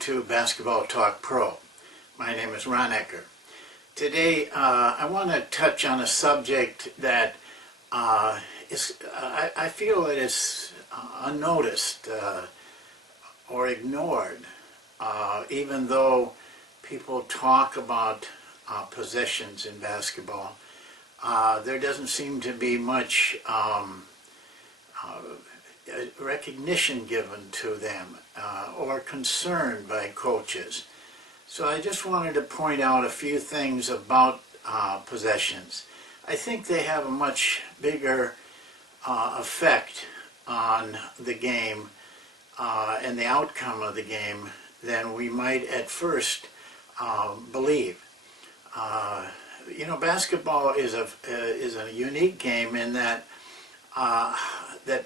to Basketball Talk Pro. My name is Ron Ekker. Today I want to touch on a subject that I feel it is unnoticed or ignored, even though people talk about possessions in basketball. There doesn't seem to be much recognition given to them or concern by coaches. So I just wanted to point out a few things about possessions. I think they have a much bigger effect on the game and the outcome of the game than we might at first believe. You know, basketball is a unique game in that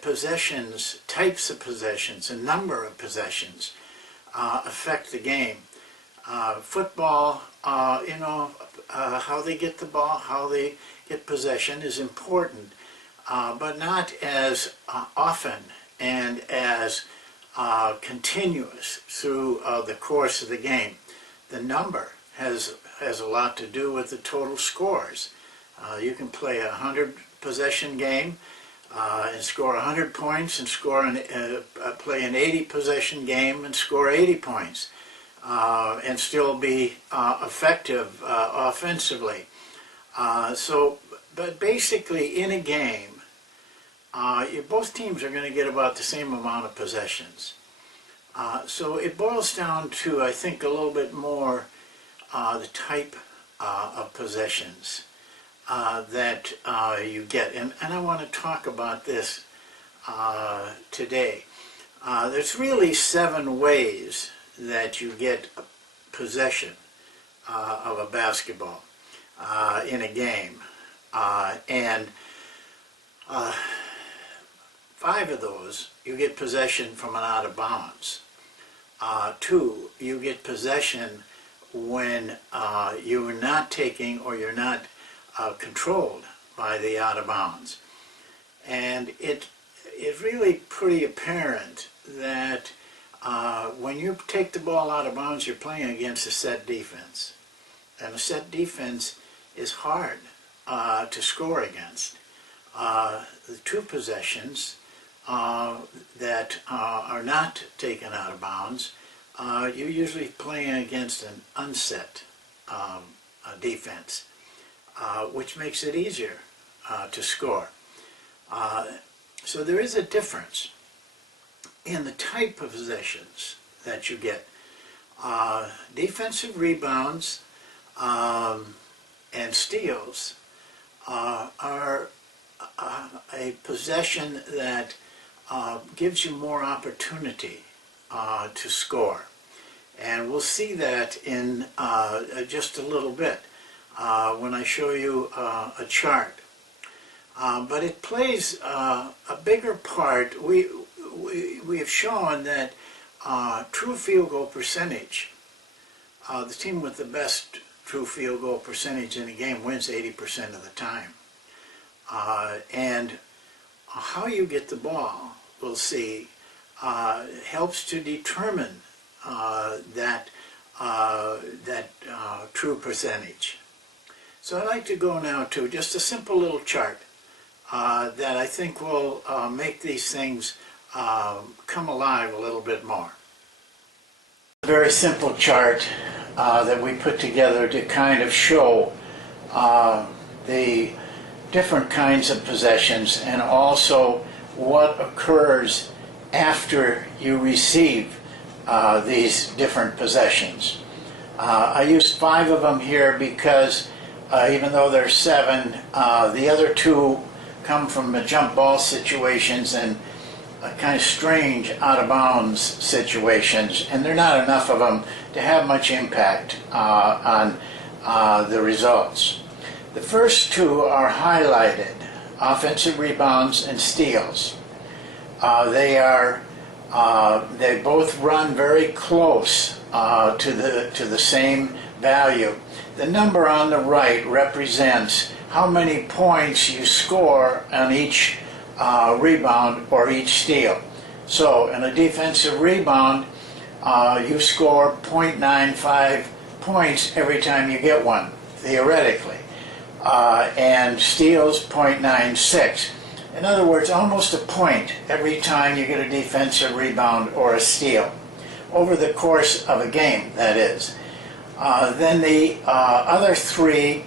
possessions, types of possessions, and number of possessions affect the game. Football, how they get the ball, how they get possession is important, but not as often and as continuous through the course of the game. The number has a lot to do with the total scores. You can play a 100 possession game and score 100 points, and play an 80 possession game and score 80 points, and still be effective offensively. But basically in a game, both teams are going to get about the same amount of possessions. So it boils down to, I think, a little bit more the type of possessions that you get. And I want to talk about this today. There's really 7 ways that you get possession of a basketball in a game. And 5 of those, you get possession from an out of bounds. 2, you get possession when you're not taking or you're not controlled by the out of bounds. And it's really pretty apparent that when you take the ball out of bounds, you're playing against a set defense. And a set defense is hard to score against. The 2 possessions that are not taken out of bounds, you're usually playing against an unset defense, which makes it easier to score. So there is a difference in the type of possessions that you get. Defensive rebounds and steals are a possession that gives you more opportunity to score. And we'll see that in just a little bit when I show you a chart. But it plays a bigger part. We have shown that true field goal percentage, the team with the best true field goal percentage in a game wins 80% of the time. And how you get the ball, we'll see, helps to determine that true percentage. So I'd like to go now to just a simple little chart that I think will make these things come alive a little bit more. A very simple chart that we put together to kind of show the different kinds of possessions and also what occurs after you receive these different possessions. I used 5 of them here because even though there's 7, the other 2 come from the jump ball situations and kind of strange out-of-bounds situations, and there are not enough of them to have much impact on the results. The first 2 are highlighted: offensive rebounds and steals. They both run very close to the same value. The number on the right represents how many points you score on each rebound or each steal. So in a defensive rebound, you score 0.95 points every time you get one, theoretically. And steals 0.96. In other words, almost a point every time you get a defensive rebound or a steal, over the course of a game, that is. Then the other three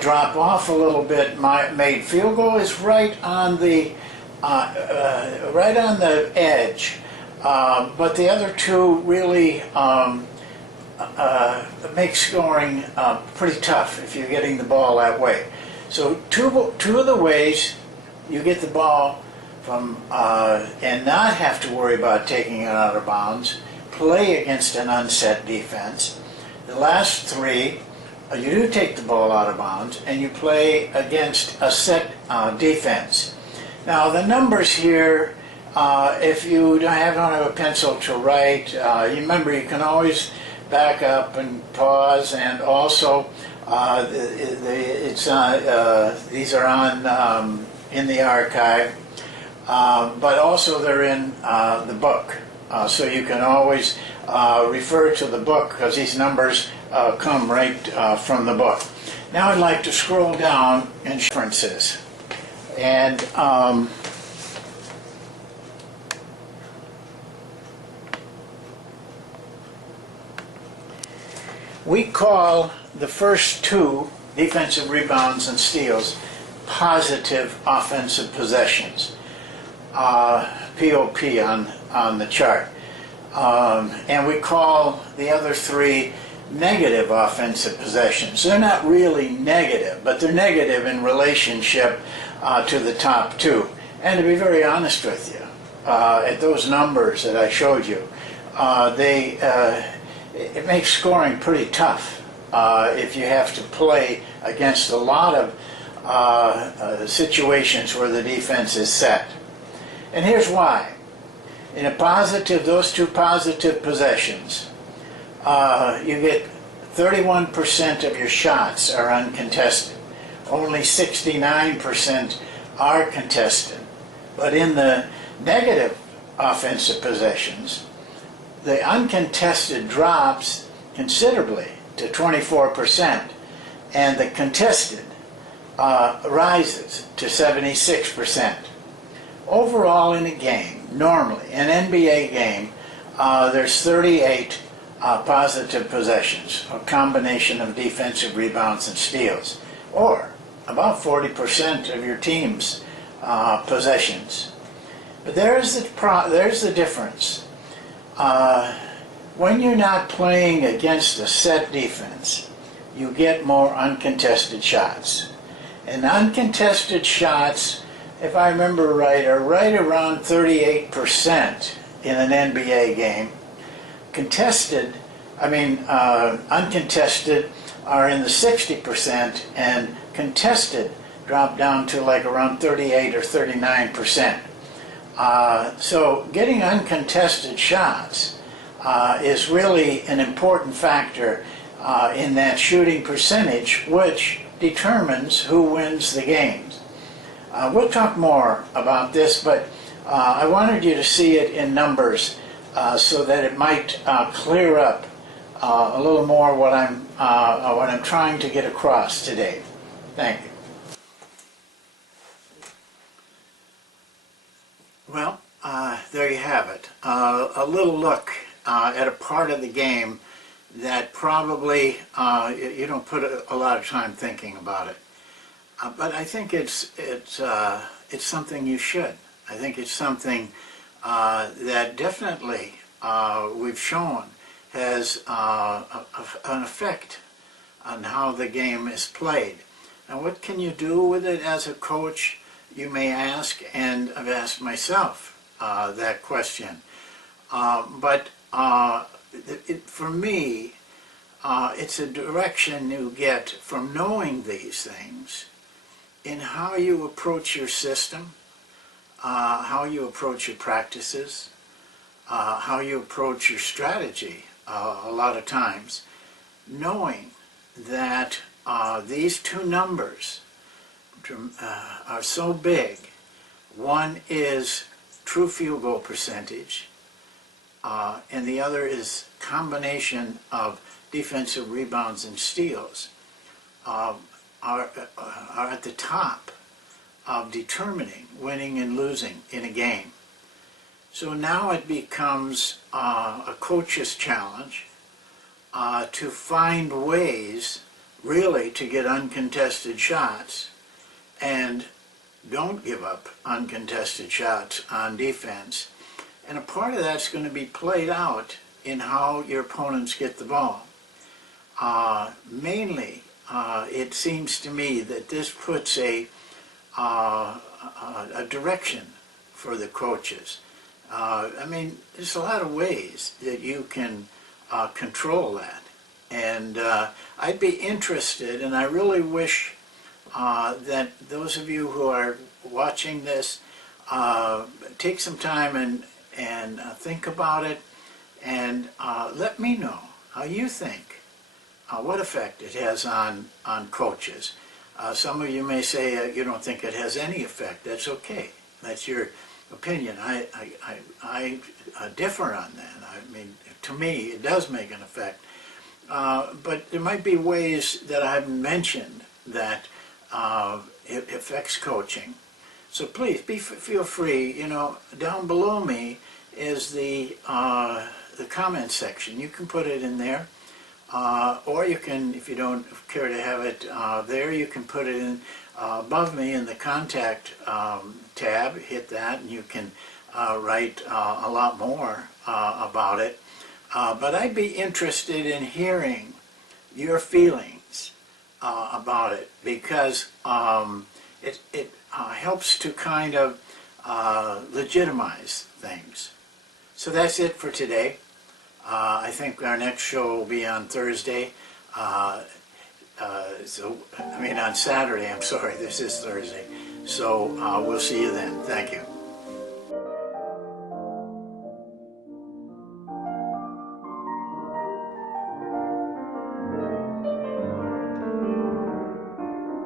drop off a little bit. Made field goal is right on the edge, but the other two really make scoring pretty tough if you're getting the ball that way. So two of the ways you get the ball from and not have to worry about taking it out of bounds, play against an unset defense. The last three, you do take the ball out of bounds and you play against a set defense. Now the numbers here, if you don't have a pencil to write, you remember you can always back up and pause, and also these are on in the archive, but also they're in the book, so you can always refer to the book because these numbers come right from the book. Now I'd like to scroll down in inferences, and we call the first two, defensive rebounds and steals, positive offensive possessions, POP on the chart. And we call the other three negative offensive possessions. They're not really negative, but they're negative in relationship to the top two. And to be very honest with you, at those numbers that I showed you, it makes scoring pretty tough if you have to play against a lot of situations where the defense is set. And here's why. In a positive, those two positive possessions, you get 31% of your shots are uncontested. Only 69% are contested. But in the negative offensive possessions, the uncontested drops considerably to 24%, and the contested rises to 76%. Overall in a game, normally, an NBA game, there's 38 positive possessions, a combination of defensive rebounds and steals, or about 40% of your team's possessions. But there's the difference. When you're not playing against a set defense, you get more uncontested shots. And uncontested shots, if I remember right, are right around 38% in an NBA game. Uncontested are in the 60%, and contested drop down to like around 38 or 39%. So getting uncontested shots is really an important factor in that shooting percentage, which determines who wins the games. We'll talk more about this, but I wanted you to see it in numbers so that it might clear up a little more what I'm trying to get across today. Thank you. Well, there you have it. A little look at a part of the game that probably you don't put a lot of time thinking about it. But I think it's something you should. I think it's something that definitely we've shown has an effect on how the game is played. And what can you do with it as a coach, you may ask, and I've asked myself that question. But for me, it's a direction you get from knowing these things in how you approach your system, how you approach your practices, how you approach your strategy a lot of times, knowing that these two numbers are so big. One is true field goal percentage, and the other is combination of defensive rebounds and steals, are at the top of determining winning and losing in a game. So now it becomes a coach's challenge to find ways really to get uncontested shots and don't give up uncontested shots on defense. And a part of that's going to be played out in how your opponents get the ball. Mainly, it seems to me that this puts a direction for the coaches. I mean, there's a lot of ways that you can control that. And I'd be interested, and I really wish that those of you who are watching this take some time and think about it, and let me know how you think, what effect it has on coaches. Some of you may say you don't think it has any effect. That's okay. That's your opinion. I differ on that. I mean, to me, it does make an effect. But there might be ways that I haven't mentioned that it affects coaching. So please, feel free. You know, down below me is the comment section. You can put it in there. Or you can, if you don't care to have it there, you can put it in above me in the contact tab. Hit that and you can write a lot more about it. But I'd be interested in hearing your feelings about it, because it helps to kind of legitimize things. So that's it for today. I think our next show will be on Thursday. On Saturday, I'm sorry, this is Thursday. So we'll see you then. Thank you.